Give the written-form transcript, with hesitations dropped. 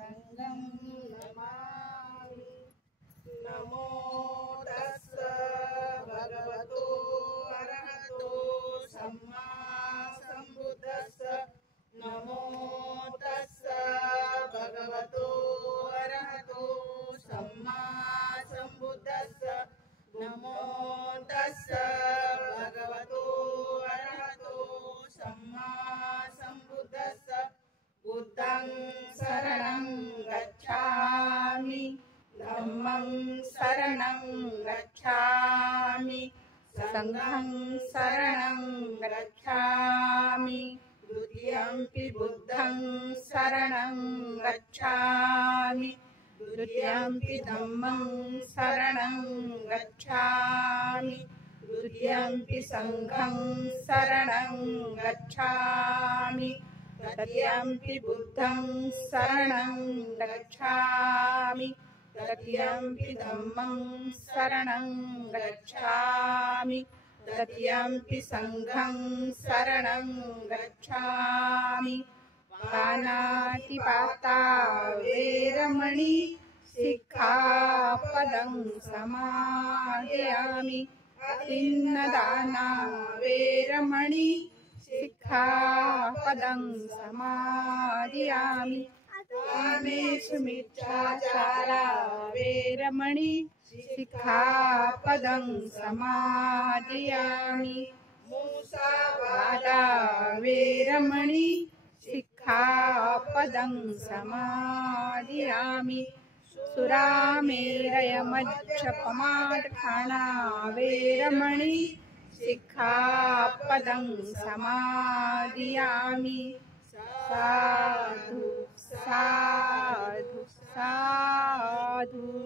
संगं नमामि। नमो तस्स भगवतो अरहतो सम्मा सम्बुद्धस्स। नमो तस्स भगवतो अरहतो सम्मा सम्बुद्धस्स। नमो तस्स भगवतो अरहतो सम्मा सम्बुद्धस्स। बुद्धं शरणं गच्छामि, धम्मं शरणं गच्छामि, संघं शरणं गच्छामि, द्वितीयंपि बुद्धं शरणं गच्छामि, द्वितीयंपि धम्मं शरणं गच्छामि, द्वितीयंपि संघं शरणं गच्छामि, तृतीयंपि बुद्धं शरणं गच्छामि, तृतीयंपि धम्मं शरणं गच्छामि, तृतीयंपि संघं शरणं गच्छामि। पानातिपाता वेरमणि सिक्खापदं समादयामि। अतिन्नदाना वेरमणि सिक्खापदं समादयामि। कामेषु मिच्छाचारा वेरमणि सिक्खापदं समादयामि। मुसावादा वेरमणि सिक्खापदं समादयामि। सुरामेरयमज्जपमादखाना वेरमणि सिक्खापदं समादयामि। साधु साधु साधु।